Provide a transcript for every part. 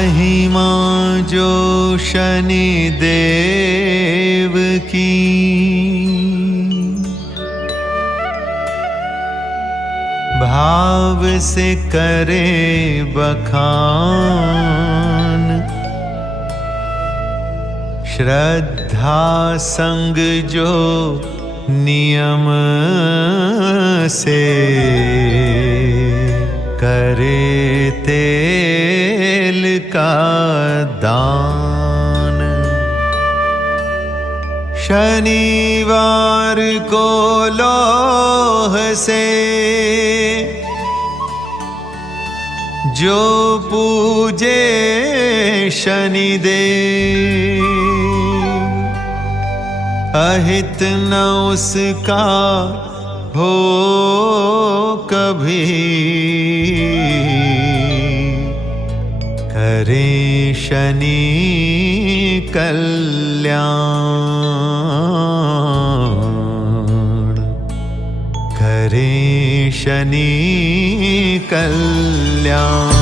महिमा जो शनि देव की, भाव से करे बखान। श्रद्धा संग जो नियम से करे तेल का दान। शनिवार को लौह से जो पूजे शनिदेव, अहित न उसका हो कभी, करे शनि कल्याण, करे शनि कल्याण।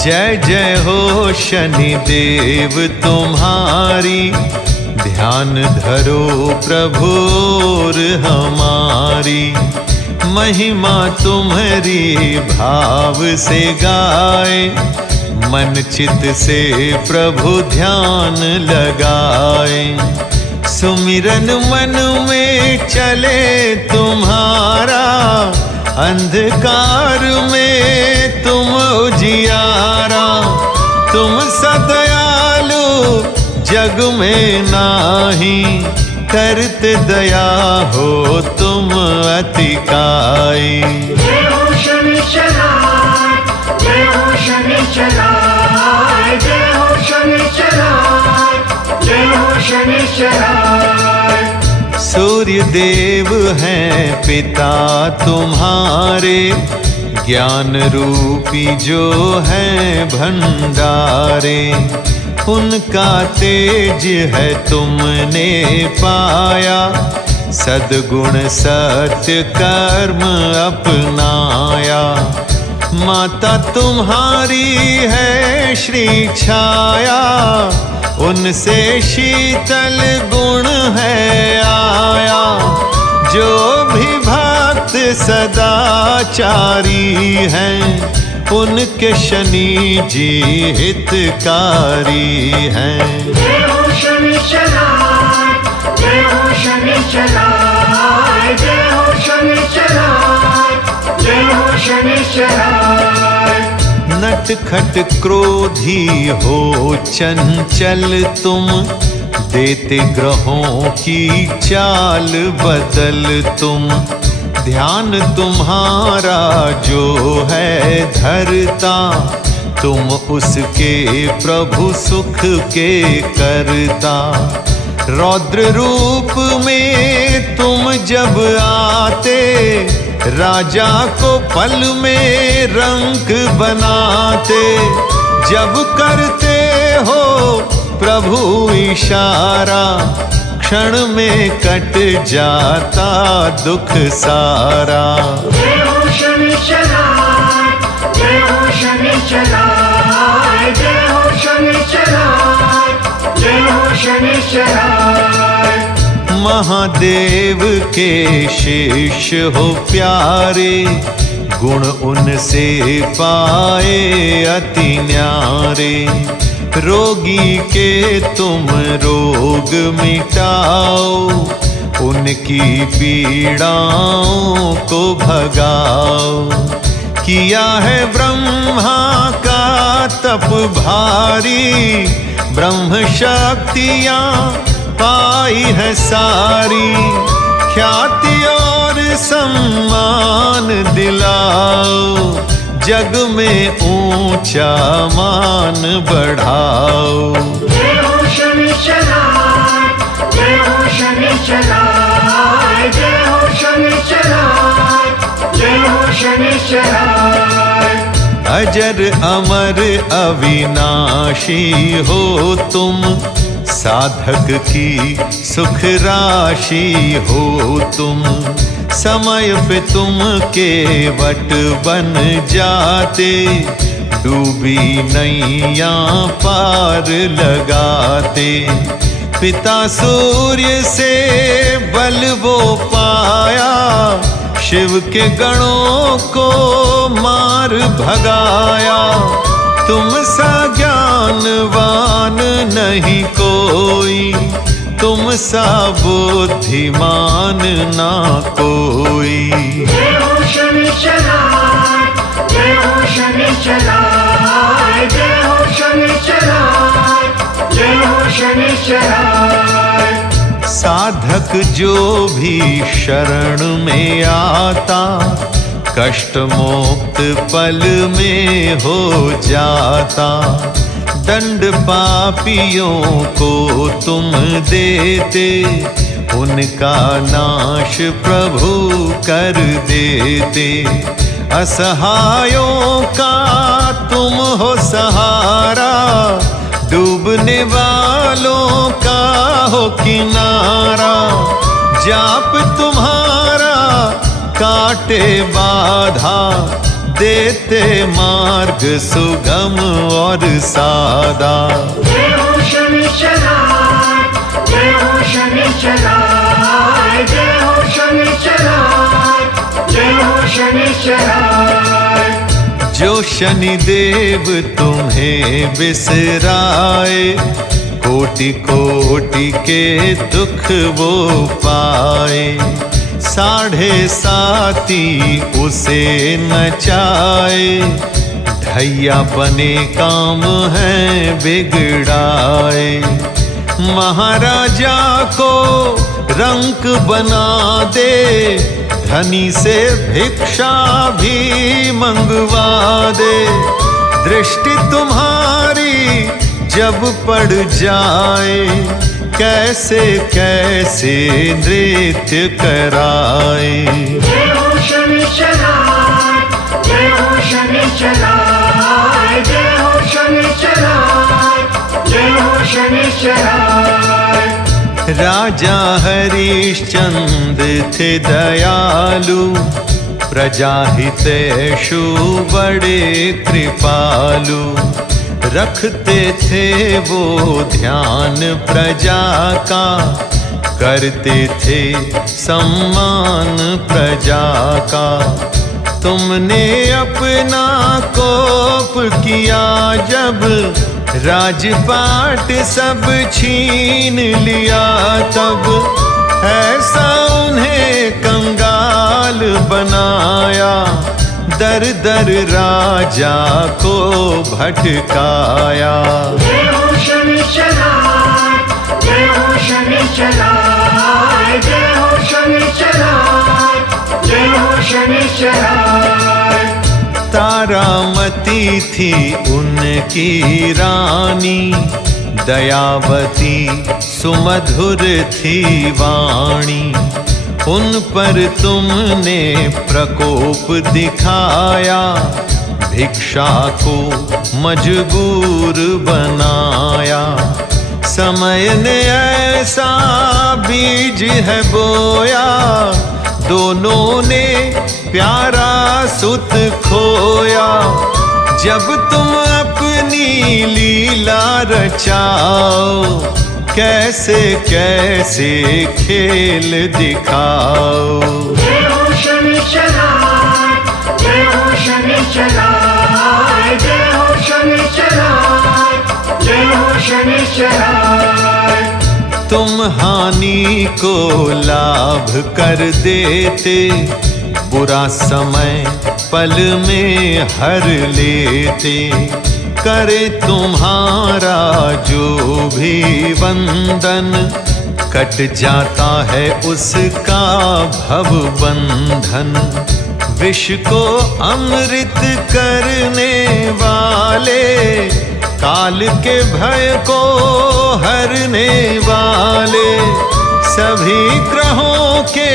जय जय हो शनिदेव तुम्हारी, ध्यान धरो प्रभुर हमारी। महिमा तुम्हारी भाव से गाए, मन चित से प्रभु ध्यान लगाए। सुमिरन मन में चले तुम्हारा, अंधकार में तुम उजियारा। तुम सदयालु जग में नाही, करते दया हो तुम अतिकाई। जय हो शनिश्चराय, जय हो शनिश्चराय, जय हो शनिश्चराय, जय हो शनिश्चराय। सूर्य देव हैं पिता तुम्हारे, ज्ञान रूपी जो है भंडारे। उनका तेज है तुमने पाया, सद्गुण सत्य कर्म अपनाया। माता तुम्हारी है श्री छाया, उनसे शीतल गुण है आया। जो भी भक्त सदाचारी हैं, उनके शनि जी हितकारी हैं। जय हो शनिश्चराय, जय हो शनिश्चराय, जय हो शनिश्चराय, जय हो शनिश्चराय। नटखट क्रोधी हो चंचल तुम, देते ग्रहों की चाल बदल तुम। ध्यान तुम्हारा जो है धरता, तुम उसके प्रभु सुख के करता। रौद्र रूप में तुम जब आते, राजा को पल में रंक बनाते। जब करते हो प्रभु इशारा, क्षण में कट जाता दुख सारा। जय हो शनिश्चराय, जय हो शनिश्चराय, जय हो शनिश्चराय, जय हो शनिश्चराय। महादेव के शिष्य हो प्यारे, गुण उनसे पाए अति न्यारे। रोगी के तुम रोग मिटाओ, उनकी पीड़ाओं को भगाओ। किया है ब्रह्मा का तप भारी, ब्रह्म शक्तियाँ पाई है सारी। ख्याति और सम्मान दिलाओ, जग में ऊंचा मान बढ़ाओ। जय हो शनिश्चराय, जय हो शनिश्चराय, जय हो शनिश्चराय, जय हो शनिश्चराय। अजर अमर अविनाशी हो तुम, साधक की सुख राशि हो तुम। समय पे तुम केवट बन जाते, डूबी नैया पार लगाते। पिता सूर्य से बल वो पाया, शिव के गणों को मार भगाया। तुम सा ज्ञानवान नहीं कोई, तुम सा बुद्धिमान ना कोई। जय हो शनिश्चराय, जय हो शनिश्चराय, जय हो शनिश्चराय, जय हो शनिश्चराय। साधक जो भी शरण में आता, कष्ट मुक्त पल में हो जाता। दंड पापियों को तुम देते, उनका नाश प्रभु कर देते। असहायों का तुम हो सहारा, डूबने वालों का हो किनारा। जाप तुम्हारा काटे बाधा, देते मार्ग सुगम और सादा। जय हो शनिश्चराय, जय हो शनिश्चराय, जय हो शनिश्चराय, जय हो शनिश्चराय। जो शनिदेव तुम्हें बिसराए, कोटि कोटि के दुख वो पाए। 7.5 उसे नचाए, ढैया बने काम है बिगड़ाए। महाराजा को रंक बना दे, धनी से भिक्षा भी मंगवा दे। दृष्टि तुम्हारी जब पड़ जाए, कैसे कैसे नृत्य कराए। जय हो शनिश्चराय, जय हो शनिश्चराय, जय हो शनिश्चराय, जय हो शनिश्चराय। राजा हरिश्चंद्र थे दयालु, प्रजा हितैषु बड़े कृपालु। रखते थे वो ध्यान प्रजा का, करते थे सम्मान प्रजा का। तुमने अपना कोप किया जब, राजपाट सब छीन लिया तब। ऐसा उन्हें कंगाल बनाया, दर दर राजा को भटकाया। जय हो शनिश्चराय, जय हो शनिश्चराय, जय हो शनिश्चराय, जय हो शनिश्चराय। तारामती थी उनकी रानी, दयावती सुमधुर थी वाणी। उन पर तुमने प्रकोप दिखाया, भिक्षा को मजबूर बनाया। समय ने ऐसा बीज है बोया, दोनों ने प्यारा सुत खोया। जब तुम अपनी लीला रचाओ, कैसे कैसे खेल दिखाओ। जय हो शनिश्चराय, जय हो शनिश्चराय, जय हो शनिश्चराय, जय हो शनिश्चराय। तुम हानि को लाभ कर देते, बुरा समय पल में हर लेते। करे तुम्हारा जो भी वंदन, कट जाता है उसका भव बंधन। विष को अमृत करने वाले, काल के भय को हरने वाले। सभी ग्रहों के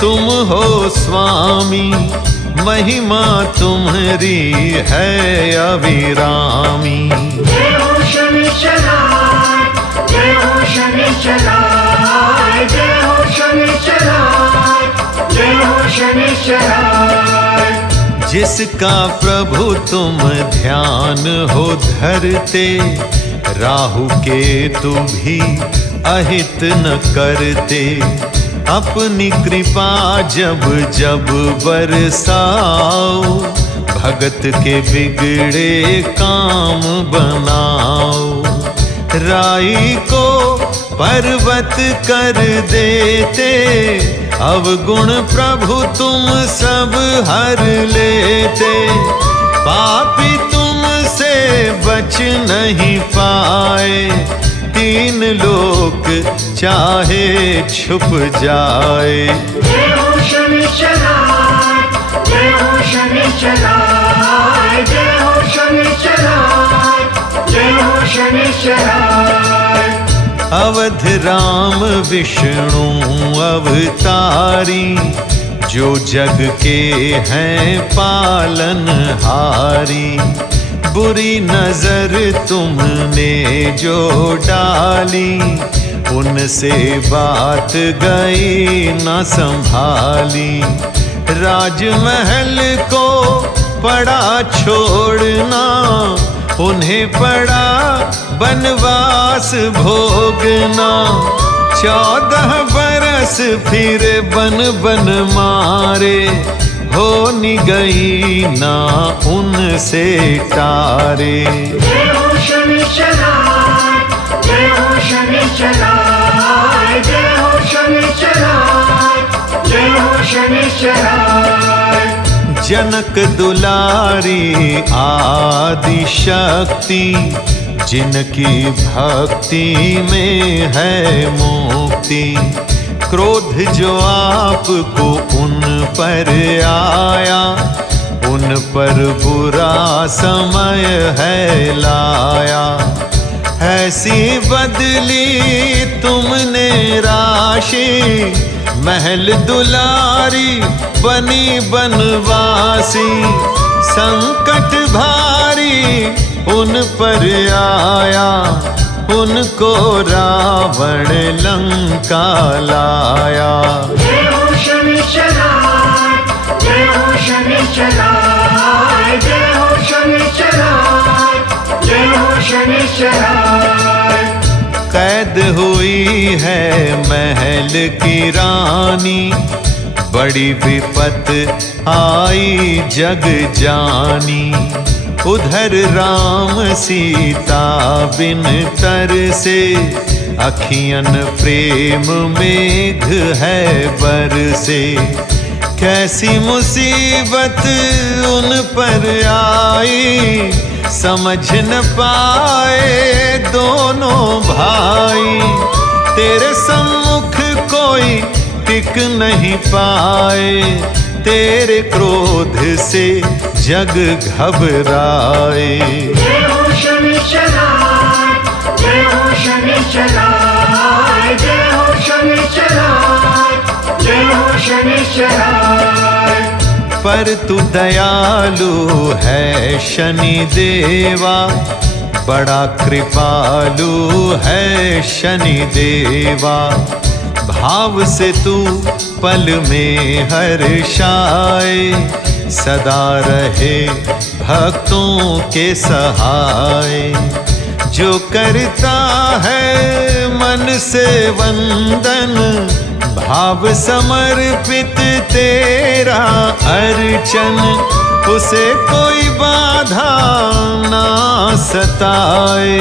तुम हो स्वामी, महिमा तुम्हारी है अविरामी। जय हो शनिश्चराय, जय हो शनिश्चराय, जय हो शनिश्चराय, जय हो शनिश्चराय। जिसका प्रभु तुम ध्यान हो धरते, राहु केतु भी अहित न करते। अपनी कृपा जब जब बरसाओ, भगत के बिगड़े काम बनाओ। राई को पर्वत कर देते, अवगुण प्रभु तुम सब हर लेते। पापी तुमसे बच नहीं पाए, तीन लोक चाहे छुप जाए। जय हो शनिश्चराय, जय हो शनिश्चराय, जय हो शनिश्चराय, जय हो शनिश्चराय। अवध राम विष्णु अवतारी, जो जग के हैं पालनहारी। बुरी नजर तुमने जो डाली, उनसे बात गई न संभाली। राजमहल को पड़ा छोड़ना, उन्हें पड़ा बनवास भोगना। 14 बरस फिर बन बन मारे, होनी गई ना उनसे टारे। जय हो शनिश्चराय, जय हो शनिश्चराय, जय हो शनिश्चराय, जय हो शनिश्चराय। जनक दुलारी आदि शक्ति, जिनकी भक्ति में है मुक्ति। क्रोध जो आपको उन पर आया, उन पर बुरा समय है लाया। ऐसी बदली तुमने राशि, महल दुलारी बनी बनवासी। संकट भारी उन पर आया, उनको रावण लंका लाया। जय हो शनिश्चराय, जय हो शनिश्चराय, जय हो शनिश्चराय, जय हो शनिश्चराय। कैद हुई है महल की रानी, बड़ी विपत आई जग जानी। उधर राम सीता बिन तरसे, अखियन प्रेम मेघ है बरसे। कैसी मुसीबत उन पर आई, समझ न पाए दोनों भाई। तेरे सम्मुख कोई टिक नहीं पाए, तेरे क्रोध से जग घबराए। जय हो शनिश्चराय, जय हो शनिश्चराय, जय हो शनिश्चराय, जय हो शनिश्चराय। पर तू दयालु है शनि देवा, बड़ा कृपालु है शनि देवा। भाव से तू पल में हर्षाए, सदा रहे भक्तों के सहाय। जो करता है मन से वंदन, भाव समर्पित तेरा अर्चन। उसे कोई बाधा ना सताए,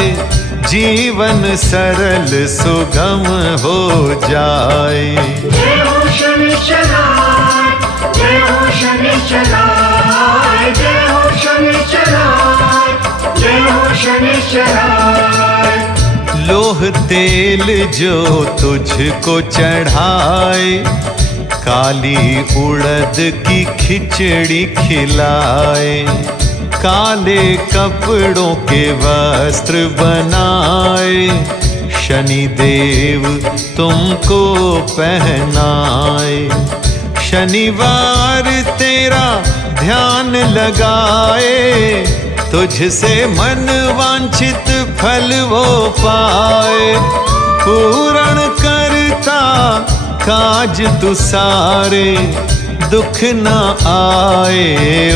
जीवन सरल सुगम हो जाए। जय हो शनिश्चराय, जय हो शनिश्चराय, जय हो शनिश्चराय, जय हो शनिश्चराय। लोह तेल जो तुझको चढ़ाए, काली उड़द की खिचड़ी खिलाए। काले कपड़ों के वस्त्र बनाए, शनि देव तुमको पहनाए। शनिवार तेरा ध्यान लगाए, तुझसे मन वांछित फल वो पाए। पूर्ण करता काज तू सारे, दुख न आए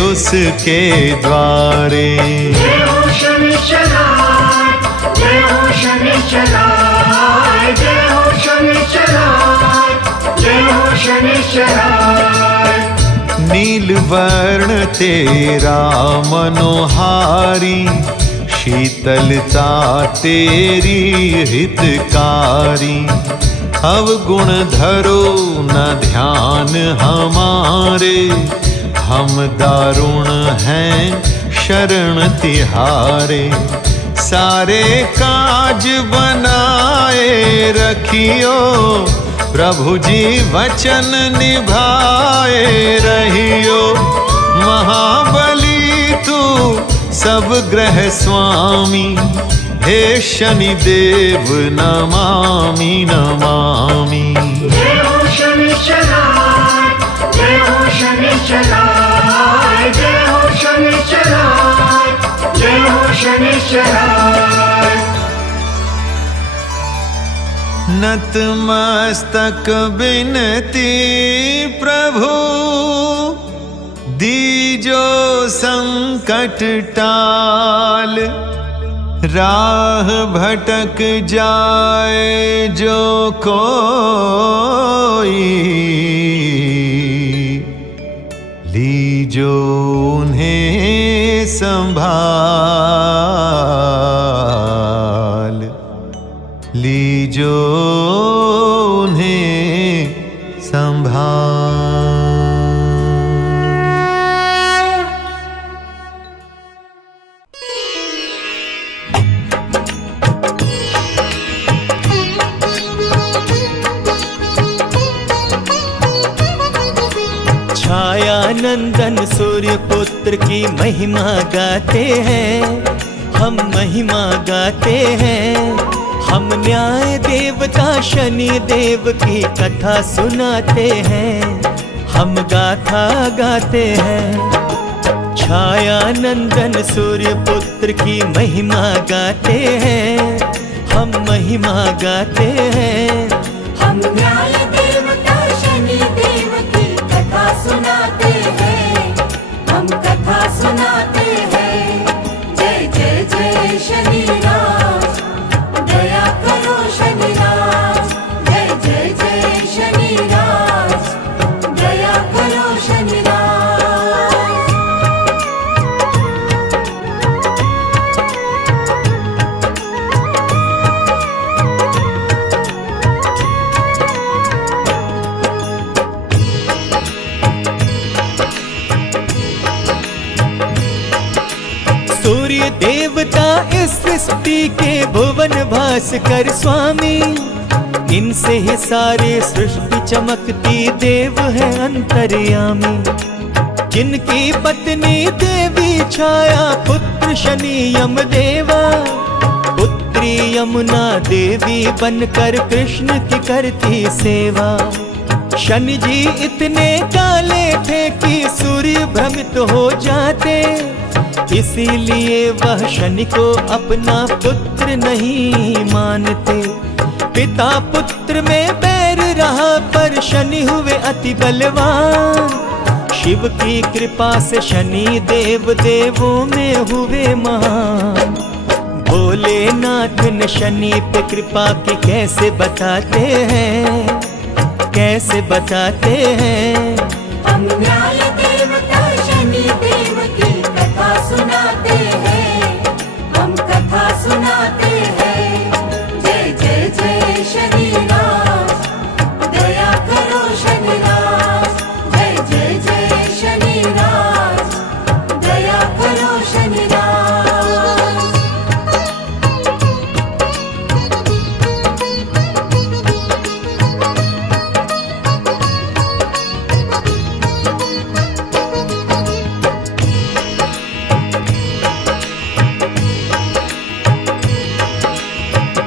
उसके द्वारे। जय हो शनिश्चराय, जय हो शनिश्चराय, जय हो शनिश्चराय, जय हो शनिश्चराय। नील वर्ण तेरा मनोहारी, शीतलता तेरी हितकारी। अवगुण धरो न ध्यान हमारे, हम दारुण हैं शरण तिहारे। सारे काज बनाए रखियो, प्रभु जी वचन निभाए रहियो। महाबली तू सब ग्रह स्वामी, हे शनिदेव नमामि नमामि। जय हो शनिश्चराय, जय हो शनिश्चराय, जय हो शनिश्चराय, जय हो शनिश्चराय। नतमस्तक बिनती प्रभु, दीजो संकट टाल। राह भटक जाए जो कोई, लीजो उन्हें संभाल। लीजो उन्हें संभाल। छायानंदन सूर्य पुत्र की महिमा गाते हैं, हम महिमा गाते हैं। हम न्याय देवता शनि देव की कथा सुनाते हैं, हम गाथा गाते हैं। छायानंदन सूर्य पुत्र की महिमा गाते हैं, हम महिमा गाते हैं। हम न्याय देवता शनि देव की कथा सुनाते हैं, हम कथा सुनाते हैं। जय जय जय शनिराज, दया करो शनिराज। जय जय जय शनिराज, दया करो शनिराज। सूर्य देवता इस सृष्टि के भुवन भास्कर स्वामी, इनसे ही सारे सृष्टि चमकती देव है अंतर्यामी। जिनकी पत्नी देवी छाया पुत्र शनि यम देवा, पुत्री यमुना देवी बनकर कृष्ण की करती सेवा। शनि जी इतने काले थे कि सूर्य भ्रमित हो जाते, इसीलिए वह शनि को अपना पुत्र नहीं मानते। पिता पुत्र में बैर रहा पर शनि हुए अति बलवान। शिव की कृपा से शनि देव देवों में हुए महान। भोलेनाथ ने शनि पे कृपा की कैसे बताते हैं, कैसे बताते हैं। हम न्याय देवता शनि देव की कथा सुनाते हैं, हम कथा सुनाते हैं। जय जय जय शनिराज, दया करो शनिराज। जय जय जय शनिराज, दया करो शनिराज।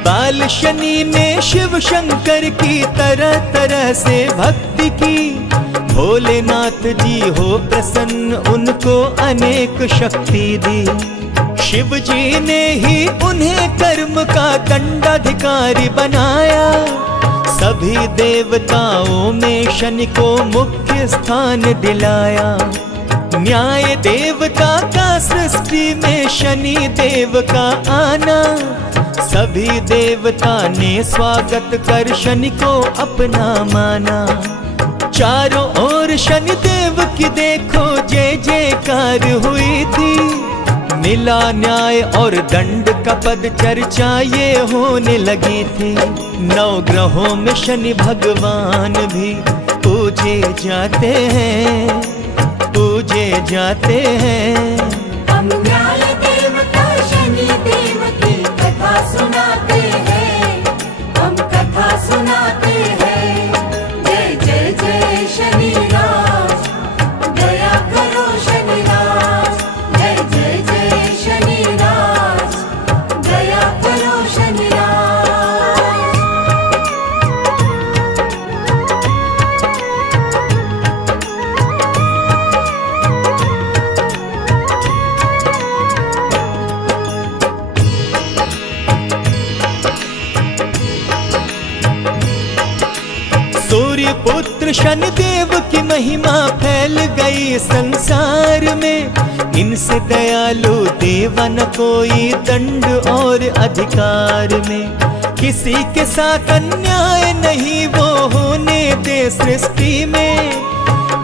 बाल शनि ने शिव शंकर की तरह तरह से भक्ति की। भोलेनाथ जी हो प्रसन्न, उनको अनेक शक्ति दी। शिव जी ने ही उन्हें कर्म का दंडाधिकारी बनाया। सभी देवताओं में शनि को मुख्य स्थान दिलाया। न्याय देवता का सृष्टि में शनि देव का आना, सभी देवता ने स्वागत कर शनि को अपना माना। चारों ओर शनि देव की देखो जय जयकार हुई थी। मिला न्याय और दंड का पद, चर्चा ये होने लगी थी। नौ ग्रहों में शनि भगवान भी पूजे जाते हैं, पूजे जाते हैं। हम न्याय देवता शनि देव की कथा सुनाते हैं, हम कथा सुनाते हैं। जय जय जय शनि राज, दया करो शनि राज। जय जय जय शनि राज, दया करो शनि राज। सूर्य पुत्र शनि देव की महिमा फैल गई संसार में। इनसे दयालु देव न कोई दंड और अधिकार में। किसी के साथ अन्याय नहीं वो होने दे सृष्टि में।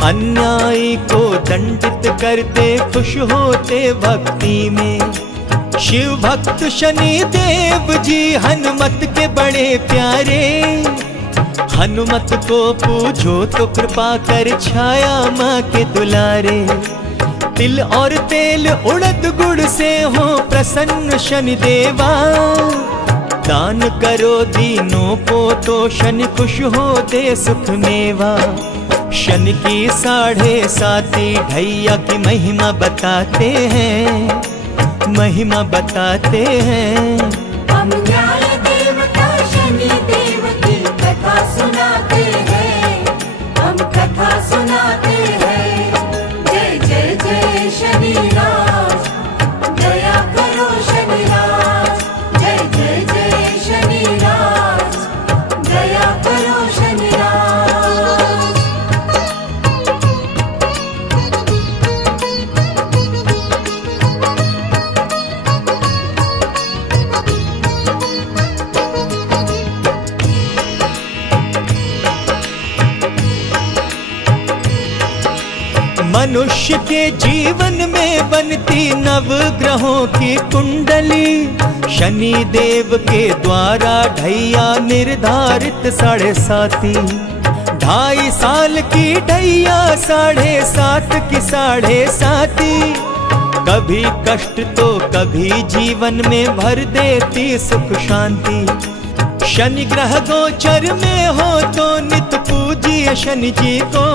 अन्यायी को दंडित करते खुश होते भक्ति में। शिव भक्त शनि देव जी हनुमत के बड़े प्यारे। हनुमत को पूजो तो कृपा कर छाया माँ के दुलारे। तिल और तेल उड़द गुड़ से हो प्रसन्न शनि देवा। दान करो दीनों को तो शनि खुश हो दे सुख मेवा। शनि की 7.5 ढैया की महिमा बताते हैं, महिमा बताते हैं। हम न्याय देवता शनि देव की कथा सुनाते हैं, हम कथा सुनाते हैं। जय जय जय शनि राज, दया करो शनि राज। जय जय जय शनि राज, दया करो शनि राज। मनुष्य के जीवन में बनती नवग्रहों की कुंडली। शनि देव के द्वारा ढैया निर्धारित 7.5। 2.5 साल की ढैया 7.5 की 7.5। कभी कष्ट तो कभी जीवन में भर देती सुख शांति। शनि ग्रह गोचर में हो तो नित पूजिए शनि जी को।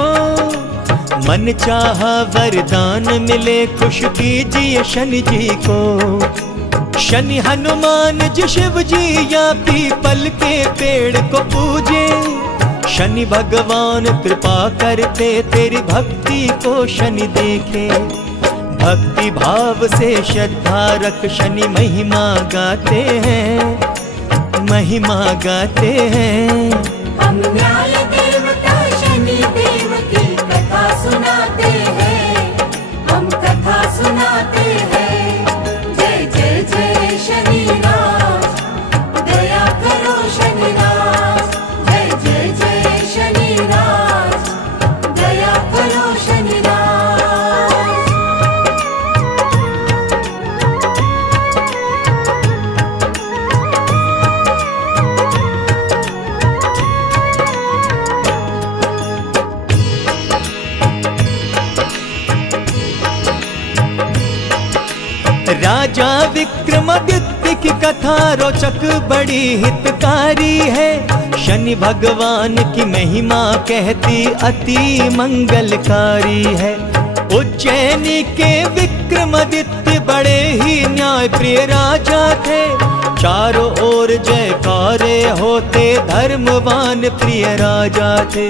मन चाहा वरदान मिले खुश कीजिए शनि जी को। शनि हनुमान जी शिव जी या पीपल के पेड़ को पूजे। शनि भगवान कृपा करते तेरी भक्ति को शनि देखे। भक्ति भाव से श्रद्धा रख शनि महिमा गाते हैं, महिमा गाते हैं। हम न्याय देवता शनि देव की कथा सुनाते हैं, हम कथा सुनाते हैं। जय जय जय शनि राज, दया करो शनि राज। जय जय जय शनि राज, दया करो शनि राज। राजा विक्रमादित्य की कथा रोचक बड़ी हितकारी है। शनि भगवान की महिमा कहती अति मंगलकारी है। उज्जैनी के विक्रमादित्य बड़े ही न्याय प्रिय राजा थे। चारों ओर जयकारे होते धर्मवान प्रिय राजा थे।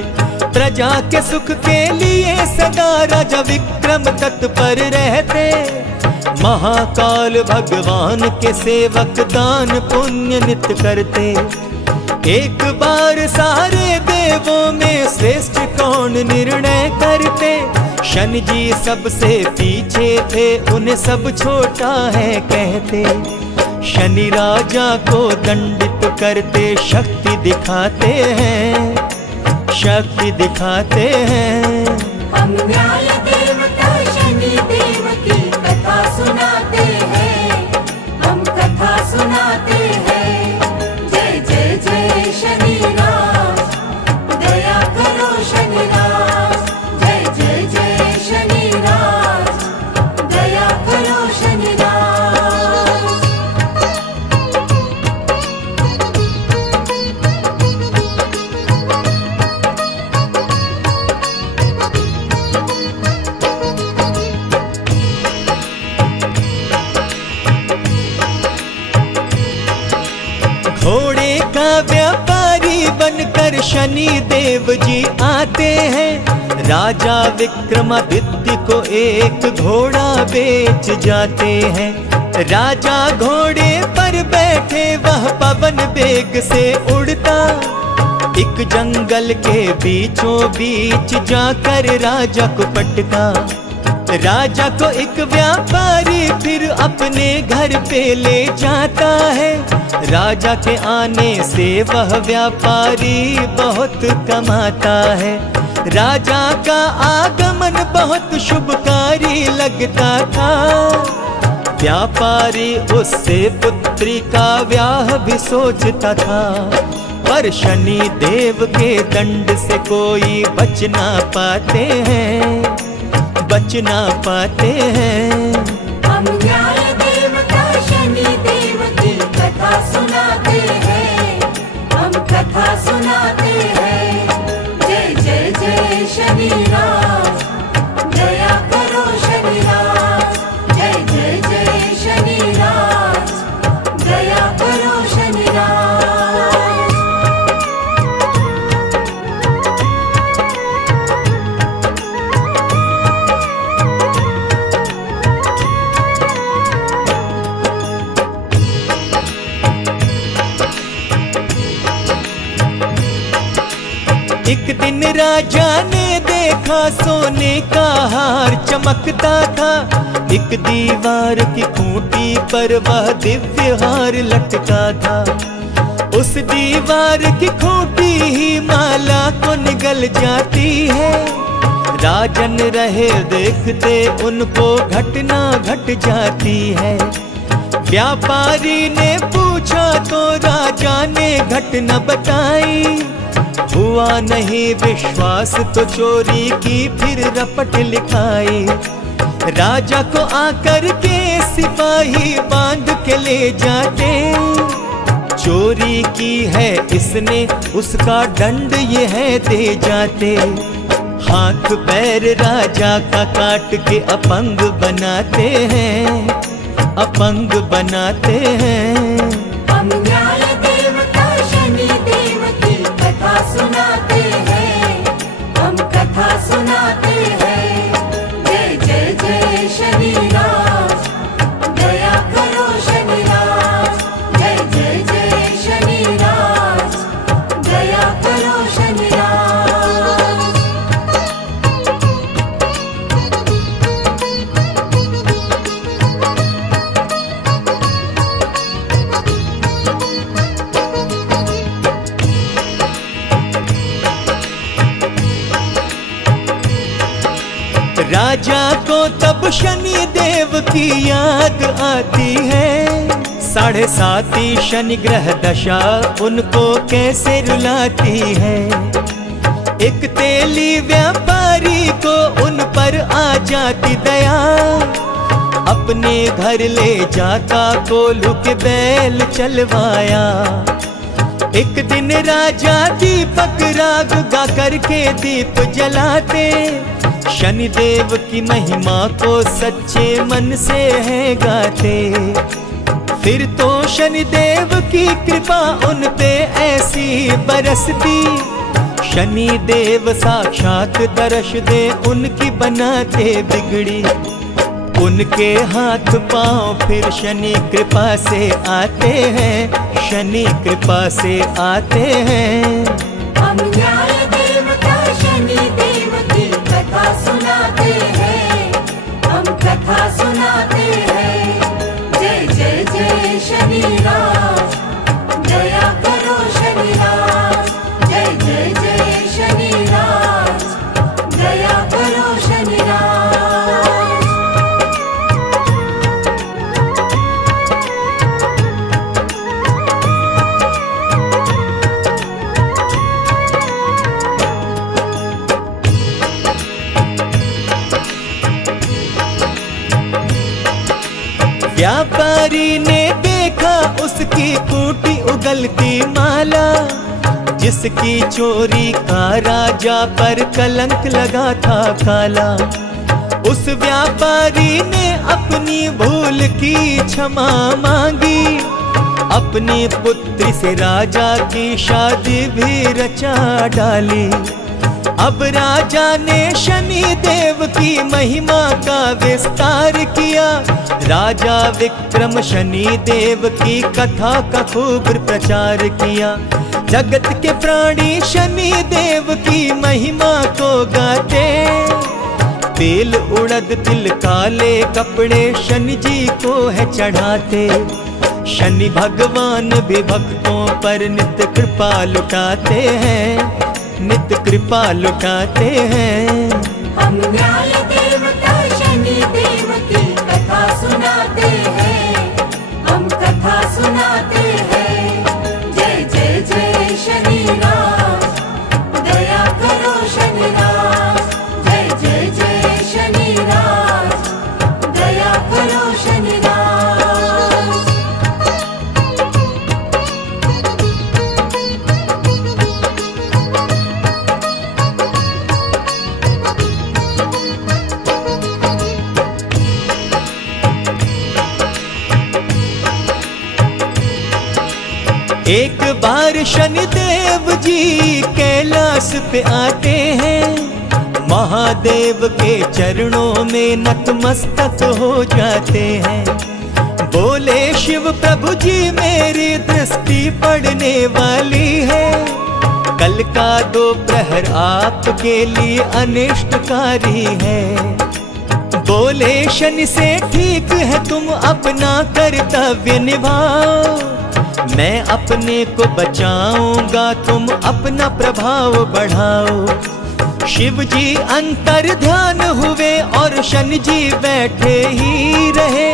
प्रजा के सुख के लिए सदा राजा विक्रम तत्पर रहते। महाकाल भगवान के सेवक दान पुण्य नित करते। एक बार सारे देवों में श्रेष्ठ कौन निर्णय करते। शनि जी सबसे पीछे थे, उन्हें सब छोटा है कहते। शनि राजा को दंडित करते, शक्ति दिखाते हैं, शक्ति दिखाते हैं। हम न्याय देवता शनि देव की कथा सुनाते हैं, हम कथा सुनाते हैं। जय जय जय शनि राज, दया करो शनि राज। जय जय जय शनि राज, दया करो शनि राज। घोड़े का व्यापारी बनकर शनि देव जी आते हैं। राजा विक्रमादित्य को एक घोड़ा बेच जाते हैं। राजा घोड़े पर बैठे वह पवन वेग से उड़ता। एक जंगल के बीचों बीच जाकर राजा को पटका। राजा को एक व्यापारी फिर अपने घर पे ले जाता है। राजा के आने से वह व्यापारी बहुत कमाता है। राजा का आगमन बहुत शुभकारी लगता था। व्यापारी उससे पुत्री का ब्याह भी सोचता था। पर शनि देव के दंड से कोई बच ना पाते हैं, बच ना पाते हैं। हम न्याय देवता शनि देव की कथा सुनाते हैं, हम कथा सुनाते हैं। जय जय जय शनि राज, दया करो शनि राज। जय जय जय शनि राज, दया करो शनि राज। एक दिन राजा ने देखा सोने का हार चमकता था। एक दीवार की खूंटी पर वह दिव्य हार लटका था। उस दीवार की खूंटी ही माला को निगल जाती है। राजन रहे देखते उनको घटना घट जाती है। व्यापारी ने पूछा तो राजा ने घटना बताई। हुआ नहीं विश्वास तो चोरी की फिर रपट लिखाई। राजा को आकर के सिपाही बांध के ले जाते। चोरी की है इसने, उसका दंड ये है दे जाते। हाथ पैर राजा का काट के अपंग बनाते हैं, अपंग बनाते हैं। हम न्याय देवता शनि देव की कथा सुनाते हैं, हम कथा सुनाते हैं। जय जय जय शनि राज, दया करो शनि राज। जय जय जय शनि राज, दया करो शनि राज। राजा को तब शनि देव की याद आती है। 7.5 शनि ग्रह दशा उनको कैसे रुलाती है। एक तेली व्यापारी को उन पर आ जाती दया। अपने घर ले जाता कोल्हू के बैल चलवाया। एक दिन राजा दीपक राग गा करके दीप जलाते। शनिदेव की महिमा को सच्चे मन से है गाते। फिर तो शनिदेव की कृपा उन पे ऐसी बरसती, शनिदेव साक्षात दर्श दे उनकी बनाते बिगड़ी। उनके हाथ पांव फिर शनि कृपा से आते हैं, शनि कृपा से आते हैं। हम न्याय देवता शनि देव की कथा सुनाते हैं, हम कथा सुनाते हैं। जय जय जय शनि राज, दया करो शनि राज। जय जय जय शनि राज, दया करो शनि राज। व्यापारी ने देखा उसकी कूटी उगलती माला, जिसकी चोरी का राजा पर कलंक लगा था काला। उस व्यापारी ने अपनी भूल की क्षमा मांगी, अपनी पुत्री से राजा की शादी भी रचा डाली। अब राजा ने शनि देव की महिमा का विस्तार किया, राजा विक्रम शनि देव की कथा का खूब प्रचार किया। जगत के प्राणी शनि देव की महिमा को गाते, तेल उड़द तिल काले कपड़े शनि जी को है चढ़ाते। शनि भगवान भी भक्तों पर नित्य कृपा लुटाते हैं, नित्य कृपा लुटाते हैं। हम न्याय देवता शनि देव की कथा सुनाते हैं, हम कथा सुनाते हैं। जय जय जय शनि राज, दया करो शनि राज। जय जय जय शनि राज, दया करो शनि राज। एक बार शनिदेव जी कैलाश पे आते हैं, महादेव के चरणों में नतमस्तक हो जाते हैं। बोले शिव प्रभु जी मेरी दृष्टि पड़ने वाली है, कल का दोपहर आपके लिए अनिष्टकारी है। बोले शनि से ठीक है तुम अपना कर्तव्य निभाओ, मैं अपने को बचाऊंगा तुम अपना प्रभाव बढ़ाओ। शिव जी अंतर ध्यान हुए और शनि जी बैठे ही रहे।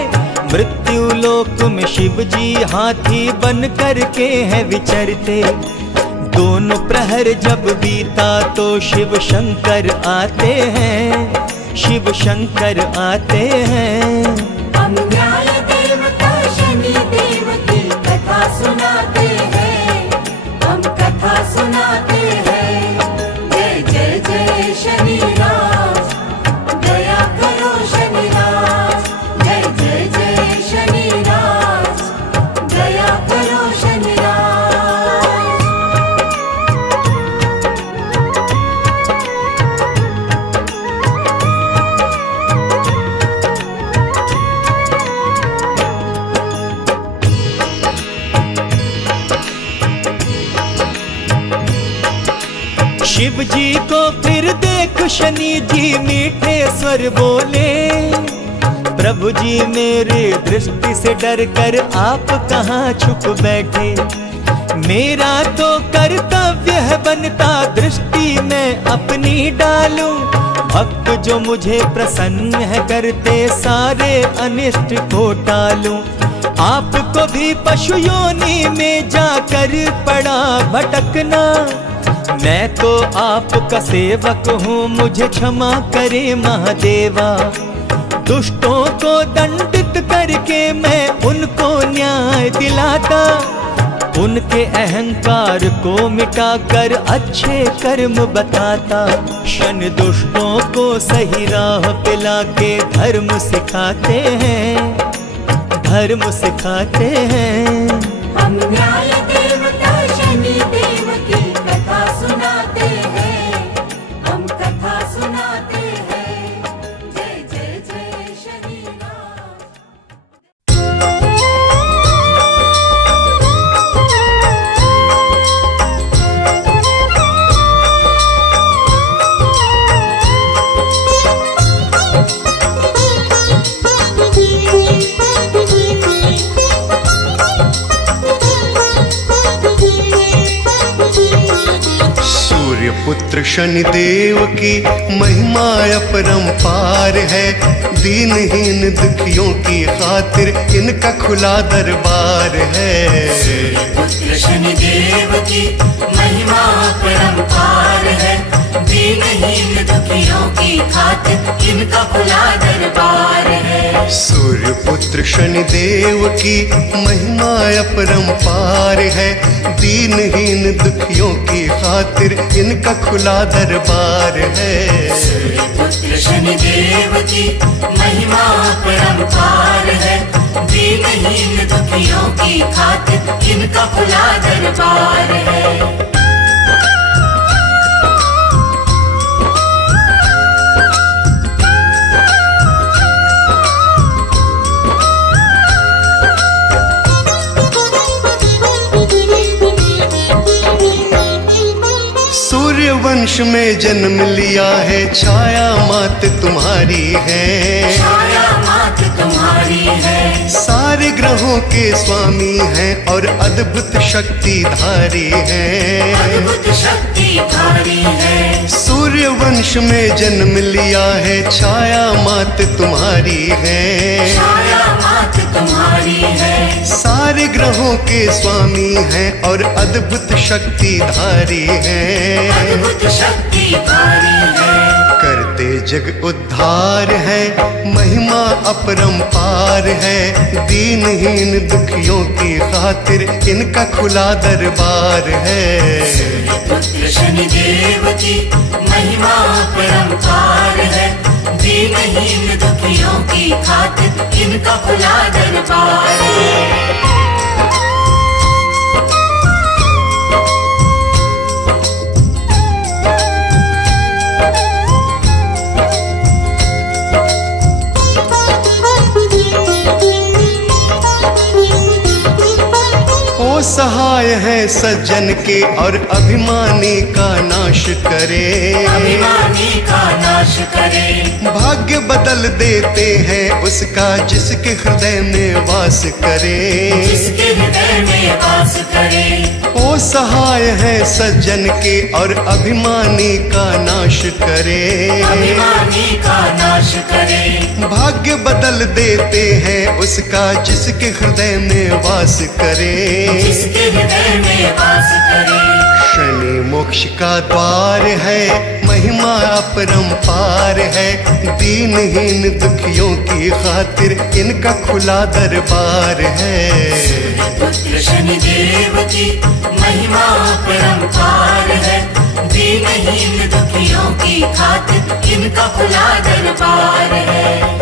मृत्यु लोक में शिव जी हाथी बन करके हैं विचरते। दोनों प्रहर जब बीता तो शिव शंकर आते हैं, शिव शंकर आते हैं। हम न्याय देवता शनि देव की कथा सुनाते हैं, हम कथा सुनाते हैं। जय जय जय शनि राज, दया करो शनि राज। जय जय जय शनि राज, दया करो शनि राज। शिव जी को फिर देख शनि जी मीठे स्वर बोले, प्रभु जी मेरी दृष्टि से डर कर आप कहाँ छुप बैठे। मेरा तो कर्तव्य है बनता दृष्टि मैं अपनी डालूं, भक्त जो मुझे प्रसन्न है करते सारे अनिष्ट को टालूं। आपको भी पशु योनि में जाकर पड़ा भटकना, मैं तो आपका सेवक हूँ मुझे क्षमा करे महादेवा। दुष्टों को दंडित करके मैं उनको न्याय दिलाता, उनके अहंकार को मिटाकर अच्छे कर्म बताता। शनि दुष्टों को सही राह पिला के धर्म सिखाते हैं, धर्म सिखाते हैं। हम न्याय देवता शनि देव की कथा सुनाते हैं, हम कथा सुनाते हैं। जय जय जय शनिनाथ। सूर्य पुत्र शनिदेव की महिमा अपरंपार है। दीनहीन दुखियों की खातिर इनका खुला दरबार है। पुत्र शनिदेव की महिमा परंपार है, दीनहीन दुखियों की खातिर इनका खुला दरबार है। सूर्य पुत्र शनिदेव की महिमा अपरंपार है। दीनहीन दुखियों की खातिर इनका खुला दरबार है। पुत्र शनिदेव की महिमा परंपार है, दीनहीन दुखियों की खातिर इनका खुला दरबार है। सूर्य वंश में जन्म लिया है, छाया मात तुम्हारी है। छाया मात तुम्हारी है, सारे ग्रहों के स्वामी हैं और अद्भुत शक्तिधारी हैं। अद्भुत शक्तिधारी है। सूर्य वंश में जन्म लिया है, छाया मात तुम्हारी है। छाया मात तुम्हारी है, सारे ग्रहों के स्वामी हैं और अद्भुत शक्तिधारी हैं। अद्भुत शक्तिधारी है। करते जग उद्धार है, महिमा अपरंपार है। दीनहीन दुखियों की खातिर इनका खुला दरबार है। पुत्र शनिदेव की महिमा परंपार है, दीनहीन दुखियों की खातिर इनका खुला दरबार है। ओ सहाय है सज्जन के और अभिमानी का नाश करे। अभिमानी का नाश करे, भाग्य बदल देते हैं उसका जिसके हृदय में वास करे। जिसके हृदय में वास करे। ओ सहाय है सज्जन के और अभिमानी का नाश करे। अभिमानी का नाश करे, भाग्य बदल देते हैं उसका जिसके हृदय में वास करे। जिसके हृदय में वास करे। शनि मोक्ष का द्वार है, महिमा अपरंपार है। दीनहीन दुखियों की खातिर इनका खुला दरबार है। पुत्र शनिदेव की महिमा परंपार है, दीनहीन दुखियों की खातिर इनका खुला दरबार है।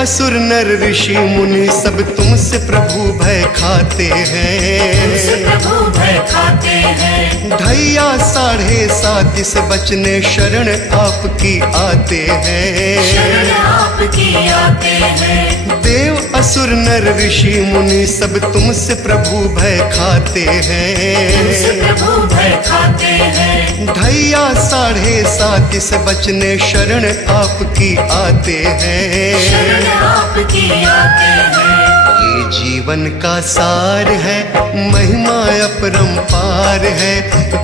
असुर नर ऋषि मुनि सब तुमसे प्रभु भय खाते तुमसे हैं। प्रभु भय खाते हैं। ढैया 7.5 से बचने शरण आपकी आते शरण हैं। आपकी आते हैं। देव असुर नर ऋषि मुनि सब तुमसे प्रभु भय खाते तुमसे हैं। प्रभु भय खाते हैं। ढैया 7.5 से बचने शरण आपकी आते शरण हैं। आपकी आते हैं। ये जीवन का सार है, महिमा अपरंपार है।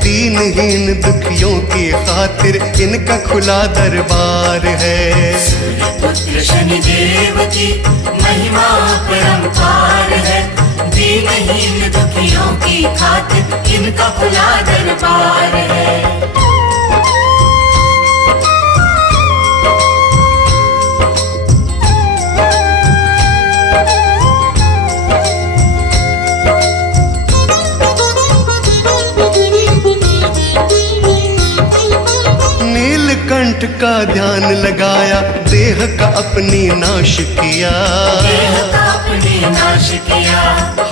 दीनहीन दुखियों की खातिर इनका खुला दरबार है। पुत्र शनिदेव की महिमा परंपार है, दीनहीन दुखियों की खातिर इनका खुला दरबार है। नीलकंठ का ध्यान लगाया, देह का अपनी नाश किया। देह का अपने नाश किया।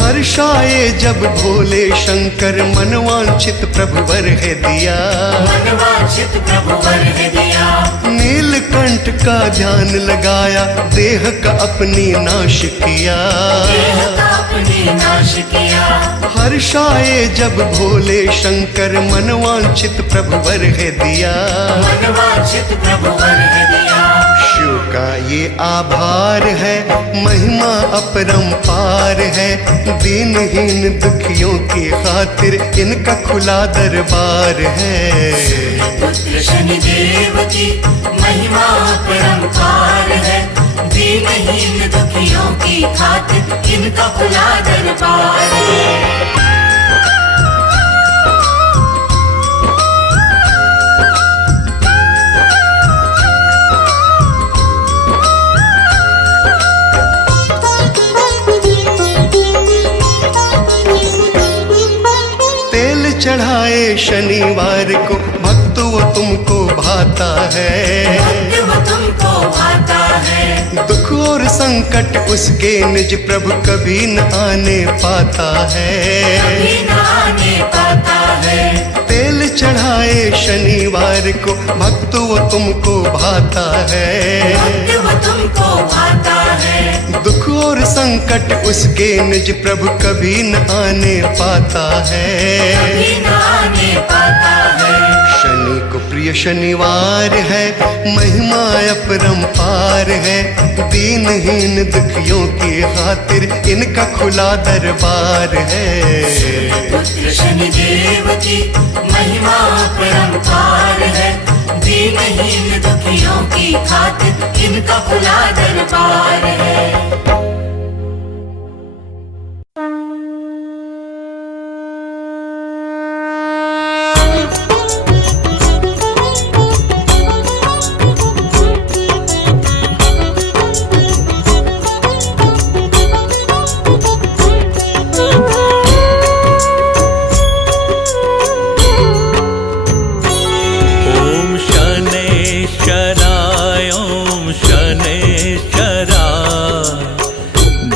हर्षाए जब भोले शंकर, मनवांछित प्रभु वर है दिया। मनवांछित प्रभु वर है दिया। नीलकंठ का ध्यान लगाया, देह का अपनी नाश किया। देह का अपने नाश किया। हर्षाए जब भोले शंकर, मनवांछित प्रभु वर है दिया। मनवांछित प्रभु वर है दिया। शिव का ये आभार है, महिमा अपरंपार है। दीनहीन दुखियों की खातिर इनका खुला दरबार है। पुत्र शनिदेव की महिमा परंपार है। दीनहीन दुखियों की खातिर इनका खुला दरबार है। चढ़ाए शनिवार को भक्त वो तुमको भाता है। भक्त वो तुमको भाता है। दुख और संकट उसके निज प्रभु कभी न आने पाता है। कभी न आने पाता है। तेल चढ़ाए शनिवार को भक्त वो तुमको भाता है। भक्त वो तुमको भाता है। दुख और संकट उसके निज प्रभु कभी न आने पाता है। कभी न आने पाता है। शनि को प्रिय शनिवार है, महिमा अपरंपार है। दीनहीन दुखियों की खातिर इनका खुला दरबार है। पुत्र शनिदेव की महिमा परंपार है। दीनहीन दुखियों की खातिर इनका खुला दरबार है।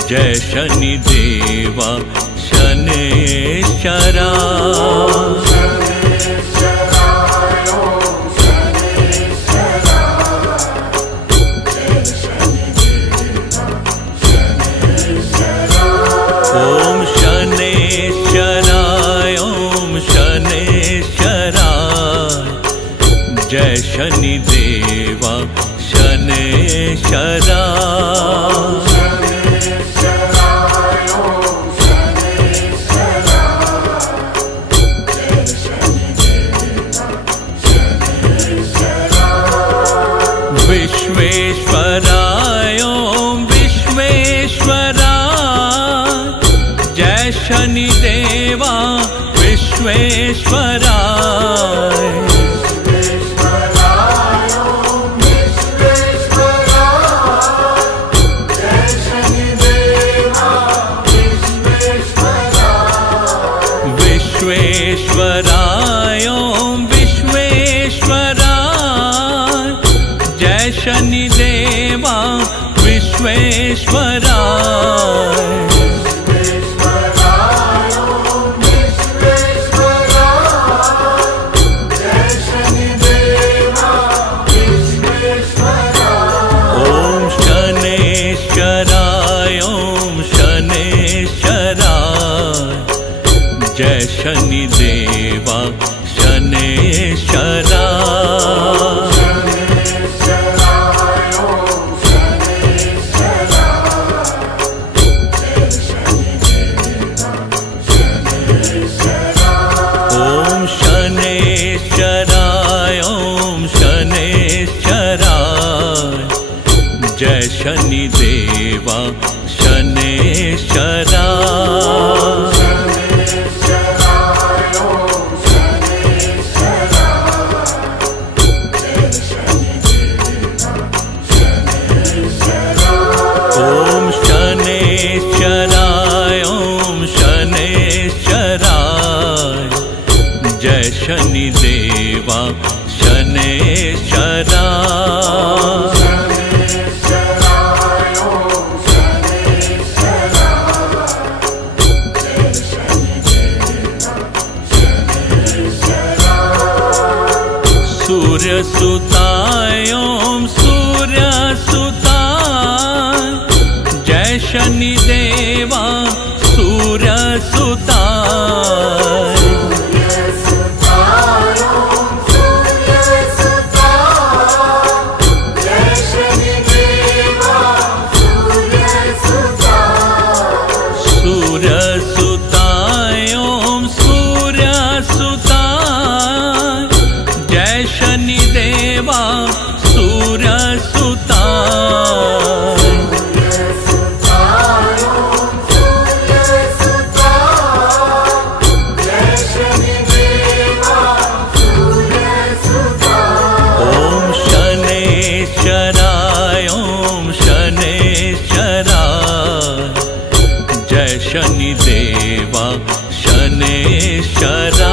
जय शनिदेवा शनेश्वरा। ओम शनेश्वराय ओम शनेश्वराय। जय शनिदेवा शनेश्वरा। विश्वेश्वराय ओम विश्वेश्वराय। जय शनिदेवा विश्वेश्वराय। विश्वेश्वराय ओम विश्वेश्वराय। जय शनिदेवा विश्वेश्वराय। सूर्यसुताय ॐ सूर्यसुताय जय शनिदेवा सूर्यसुताय सूर्यसुताय ॐ सूर्यसुताय जय शनिदेवा सूर्यसुताय ॐ शनेश्वराय ॐ शनेश्वराय जय शनिदेवा शनेश्वराय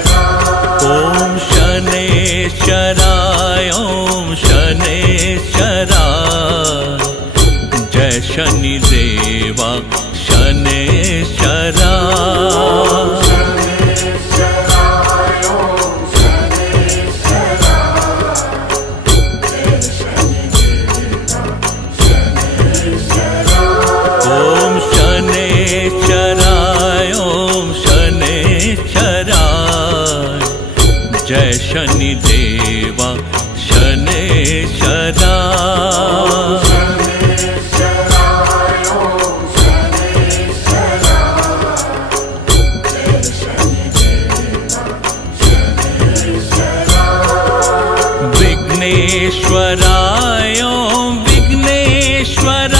ॐ शनेश्वराय ॐ शनेश्वराय जय शनिदेवा शनेश्वराय ॐ शनेश्वराय ॐ शनेश्वराय जय शनिदेवा शनेश्वराय विघ्नेश्वराय ॐ विघ्नेश्वराय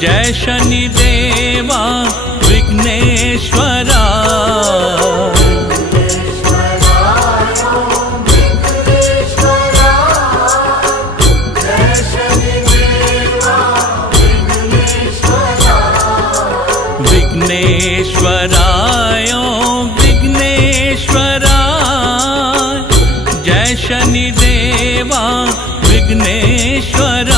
जय शनिदेवा विघ्नेश्वराय विघ्नेश्वराय ॐ विघ्नेश्वराय जय शनिदेवा विघ्नेश्वराय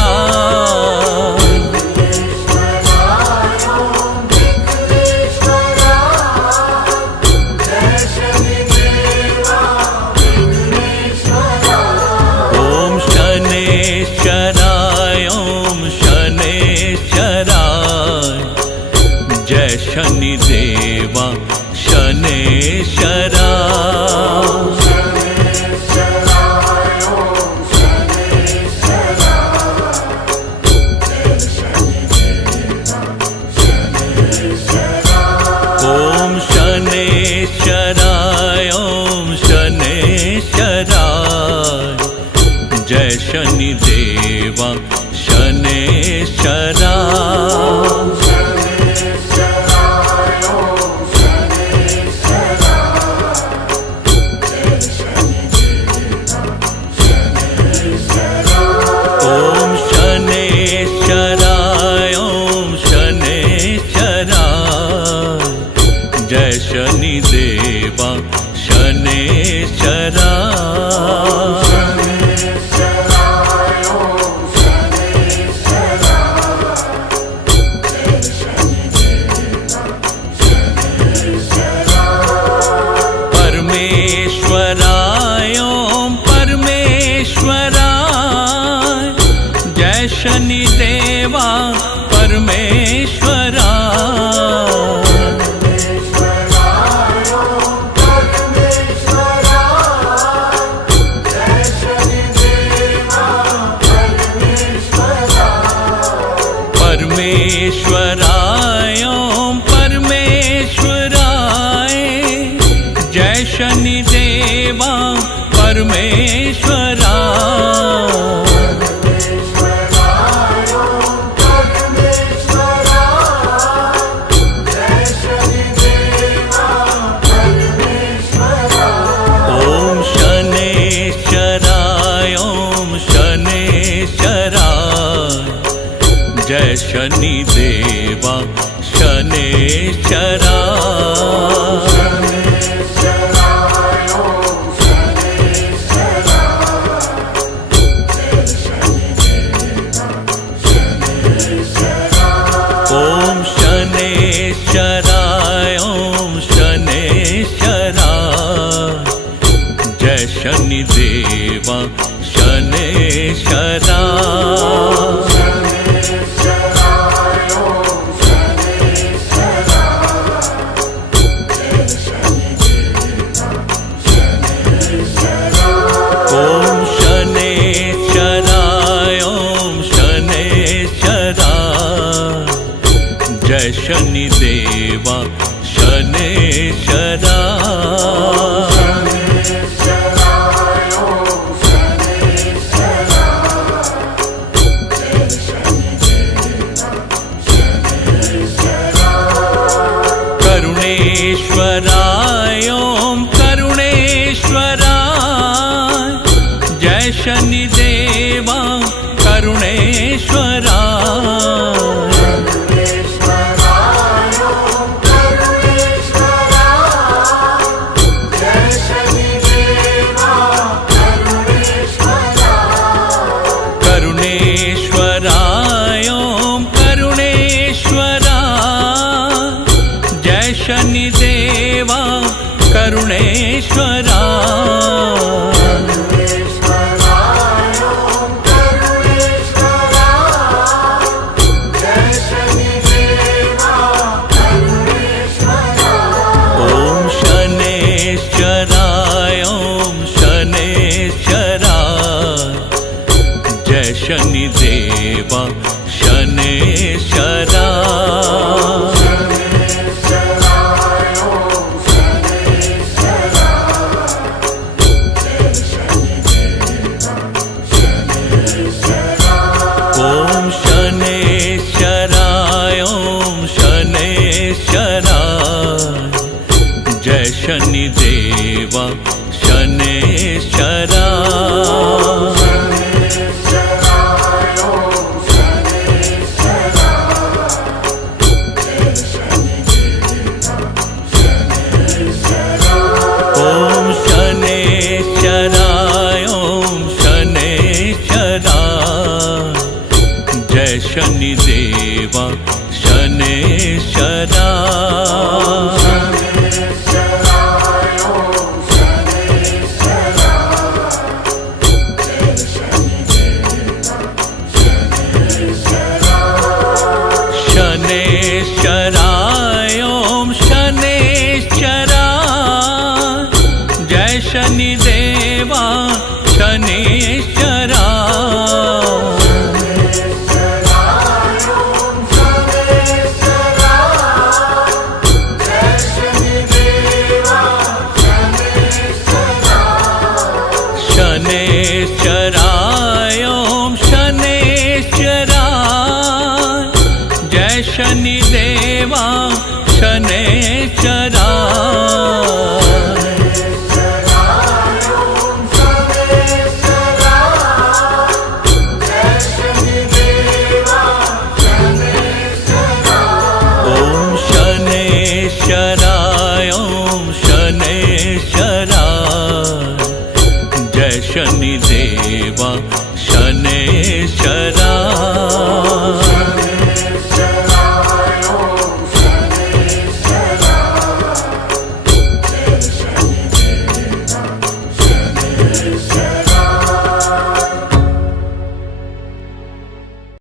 ॐ शनेश्वराय ॐ शनेश्वराय जय शनिदेवा शनेश्वराय ॐ शनेश्वराय ॐ शनेश्वराय जय शनिदेवा शनेश्वराय ॐ शनेश्वराय ॐ शनेश्वराय जय शनिदेवा शनेश्वराय परमेश्वराय ॐ परमेश्वराय जय शनिदेवा परमेश्वराय परमेश्वराय ॐ परमेश्वराय जय शनिदेवा परमेश्वराय ॐ शनेश्वराय ॐ शनेश्वराय जय शनिदेवा शनेश्वराय शनिदेवा शनेश्वरा ओम शनेश्वराय ओम शनेश्वराय जय शनिदेवा शनेश्वरा करुणेश्वराय ओम करुणेश्वराय जय शनिदेवा करुणेश्वराय करुणेश्वराय ओम करुणेश्वराय जय शनिदेवा करुणेश्वरा ओम शनेश्वराय ओम शनेश्वराय जय शनिदेवा शनेश्वरा ओम शनेश्वराय ओम शनेश्वराय जय शनिदेवा शनेश्वरा ओम शनेश्वराय ओम शनेश्वराय जय शनिदेवा शनेश्वरा शनेश्वराय ओम शनेश्वराय जय शनिदेवा शनेश्वरा शनेश्वराय ओम शनेश्वराय जय शनिदेवा शनेश्वरा ओम शनेश्वराय ओम शनेश्वराय जय शनिदेवा शनेश्वरा